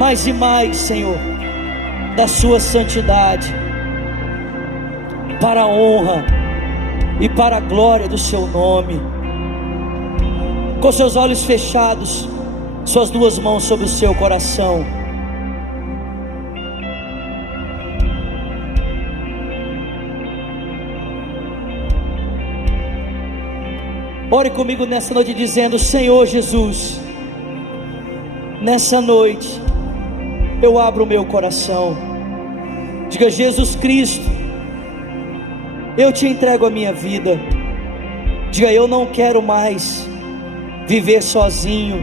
mais e mais, Senhor, da sua santidade, para a honra e para a glória do seu nome. Com seus olhos fechados, suas duas mãos sobre o seu coração. Ore comigo nessa noite dizendo: Senhor Jesus, nessa noite eu abro o meu coração. Diga: Jesus Cristo, eu te entrego a minha vida. Diga: eu não quero mais viver sozinho,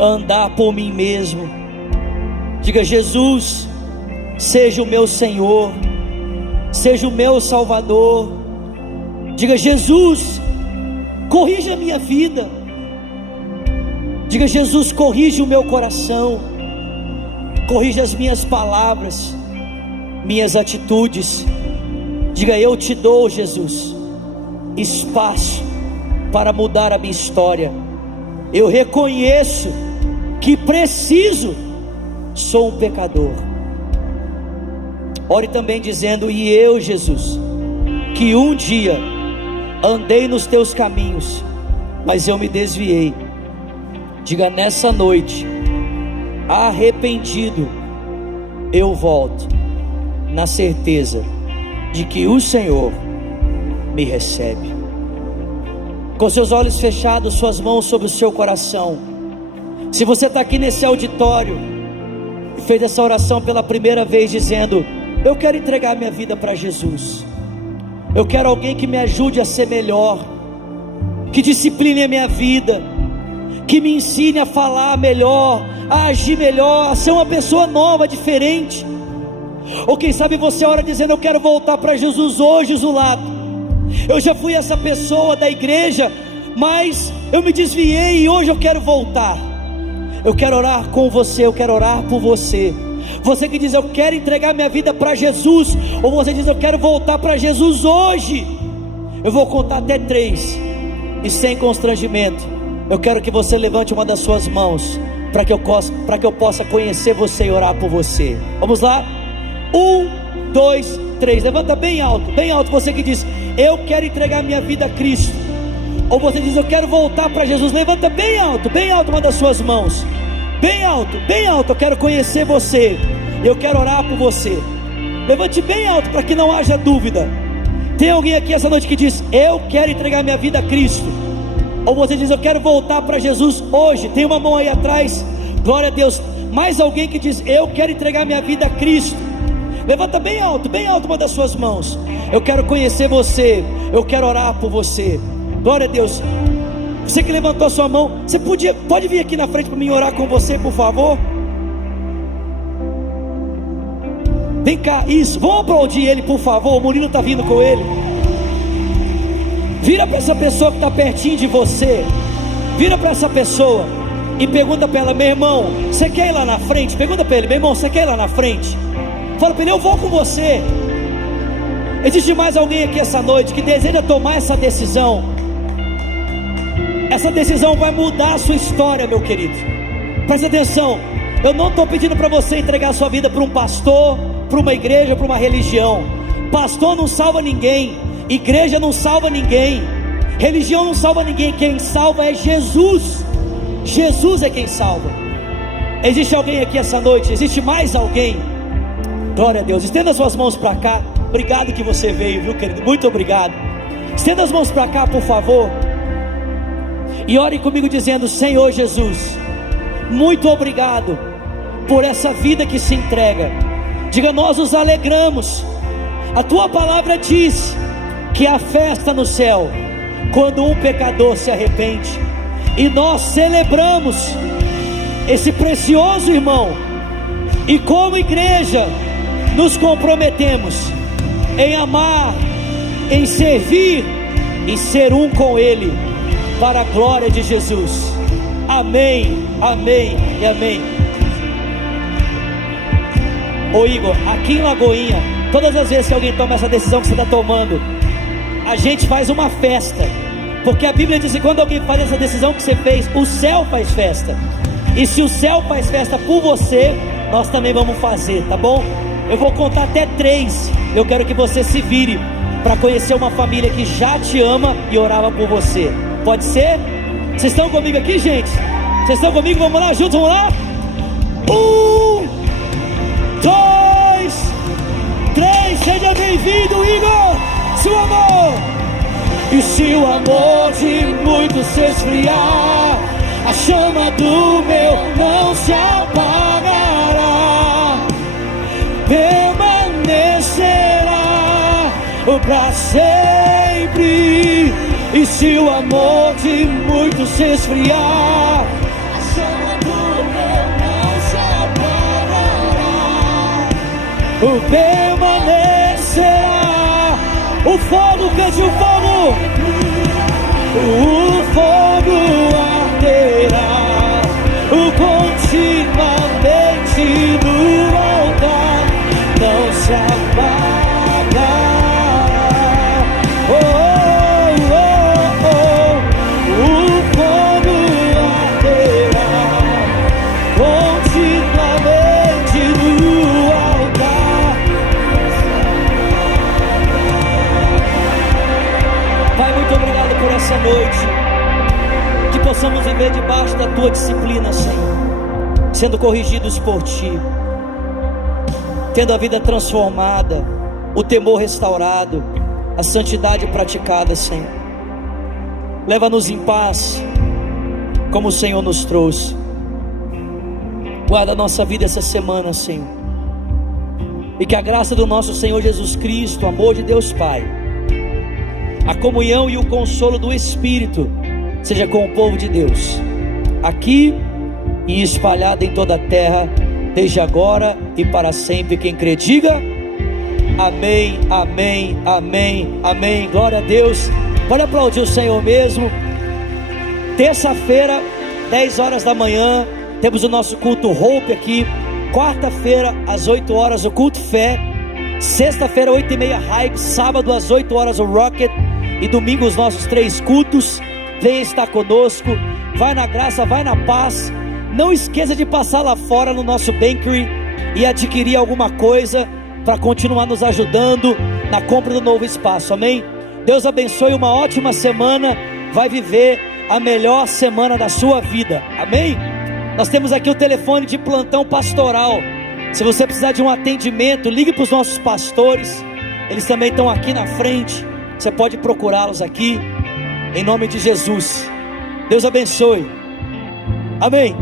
andar por mim mesmo. Diga: Jesus, seja o meu Senhor, seja o meu Salvador. Diga: Jesus, corrija a minha vida. Diga: Jesus, corrija o meu coração, corrija as minhas palavras, minhas atitudes. Diga: eu te dou, Jesus, espaço para mudar a minha história. Eu reconheço que preciso, sou um pecador. Ore também dizendo: e eu, Jesus, que um dia andei nos teus caminhos, mas eu me desviei. Diga: nessa noite, arrependido, eu volto, na certeza de que o Senhor me recebe. Com seus olhos fechados, suas mãos sobre o seu coração. Se você está aqui nesse auditório e fez essa oração pela primeira vez, dizendo: eu quero entregar minha vida para Jesus, eu quero alguém que me ajude a ser melhor, que discipline a minha vida, que me ensine a falar melhor, a agir melhor, a ser uma pessoa nova, diferente. Ou quem sabe você ora dizendo: eu quero voltar para Jesus hoje, Zulato. Eu já fui essa pessoa da igreja, mas eu me desviei e hoje eu quero voltar. Eu quero orar com você, eu quero orar por você. Você que diz: eu quero entregar minha vida para Jesus, ou você diz: eu quero voltar para Jesus hoje. Eu vou contar até 3, e sem constrangimento, eu quero que você levante uma das suas mãos, para que eu possa conhecer você e orar por você. Vamos lá? 1, 2, 3, levanta bem alto você que diz: eu quero entregar minha vida a Cristo. Ou você diz: eu quero voltar para Jesus. Levanta bem alto uma das suas mãos, bem alto, eu quero conhecer você, eu quero orar por você. Levante bem alto para que não haja dúvida. Tem alguém aqui essa noite que diz: eu quero entregar minha vida a Cristo? Ou você diz: eu quero voltar para Jesus hoje? Tem uma mão aí atrás, glória a Deus. Mais alguém que diz: eu quero entregar minha vida a Cristo? Levanta bem alto uma das suas mãos. Eu quero conhecer você, eu quero orar por você. Glória a Deus. Você que levantou a sua mão, você pode vir aqui na frente para mim orar com você, por favor? Vem cá, isso, vamos aplaudir ele, por favor. O Murilo está vindo com ele. Vira para essa pessoa que está pertinho de você. Vira para essa pessoa e pergunta para ela: meu irmão, você quer ir lá na frente? Pergunta para ele: meu irmão, você quer ir lá na frente? Fala para ele: eu vou com você. Existe mais alguém aqui essa noite que deseja tomar essa decisão? Essa decisão vai mudar a sua história, meu querido. Presta atenção. Eu não estou pedindo para você entregar a sua vida para um pastor, para uma igreja, para uma religião. Pastor não salva ninguém, igreja não salva ninguém, religião não salva ninguém. Quem salva é Jesus. Jesus é quem salva. Existe alguém aqui essa noite? Existe mais alguém? Glória a Deus. Estenda as suas mãos para cá. Obrigado que você veio, viu, querido? Muito obrigado. Estenda as mãos para cá, por favor, e ore comigo dizendo: Senhor Jesus, muito obrigado por essa vida que se entrega. Diga: nós nos alegramos. A tua palavra diz que há festa no céu quando um pecador se arrepende, e nós celebramos esse precioso irmão, e como igreja nos comprometemos em amar, em servir e ser um com ele, para a glória de Jesus. Amém, amém e amém. Ô Igor, aqui em Lagoinha, todas as vezes que alguém toma essa decisão que você está tomando, a gente faz uma festa, porque a Bíblia diz que quando alguém faz essa decisão que você fez, o céu faz festa. E se o céu faz festa por você, nós também vamos fazer, tá bom? Eu vou contar até 3. Eu quero que você se vire para conhecer uma família que já te ama e orava por você. Pode ser? Vocês estão comigo aqui, gente? Vocês estão comigo? Vamos lá, juntos, vamos lá? 1, 2, 3. Seja bem-vindo, Igor. Seu amor. E se o amor de muitos se esfriar, a chama do meu não se apagará, permanecerá para sempre. E se o amor de muitos se esfriar, a chama do meu não se apagará, permanecerá. O fogo, pede o fogo. O fogo arderá continuamente no altar, não se apagará. Oh, oh, oh, oh. O fogo arderá continuamente no altar. Pai, muito obrigado por essa noite, que possamos viver debaixo da tua disciplina, Senhor, sendo corrigidos por ti, tendo a vida transformada, o temor restaurado, a santidade praticada, Senhor. Leva-nos em paz, como o Senhor nos trouxe. Guarda a nossa vida essa semana, Senhor, e que a graça do nosso Senhor Jesus Cristo, o amor de Deus Pai, a comunhão e o consolo do Espírito seja com o povo de Deus, aqui e espalhado em toda a terra, desde agora e para sempre. Quem crê, diga amém, amém, amém, amém. Glória a Deus. Pode aplaudir o Senhor mesmo. Terça-feira, 10 horas da manhã, temos o nosso culto Hope aqui. Quarta-feira, às 8 horas, o culto Fé. Sexta-feira, 8h30, Hype. Sábado, às 8 horas, o Rocket. E domingo, os nossos 3 cultos. Venha estar conosco. Vai na graça, vai na paz. Não esqueça de passar lá fora no nosso Bakery e adquirir alguma coisa para continuar nos ajudando na compra do novo espaço, amém? Deus abençoe, uma ótima semana. Vai viver a melhor semana da sua vida, amém? Nós temos aqui o telefone de plantão pastoral. Se você precisar de um atendimento, ligue para os nossos pastores. Eles também estão aqui na frente. Você pode procurá-los aqui, em nome de Jesus. Deus abençoe, amém.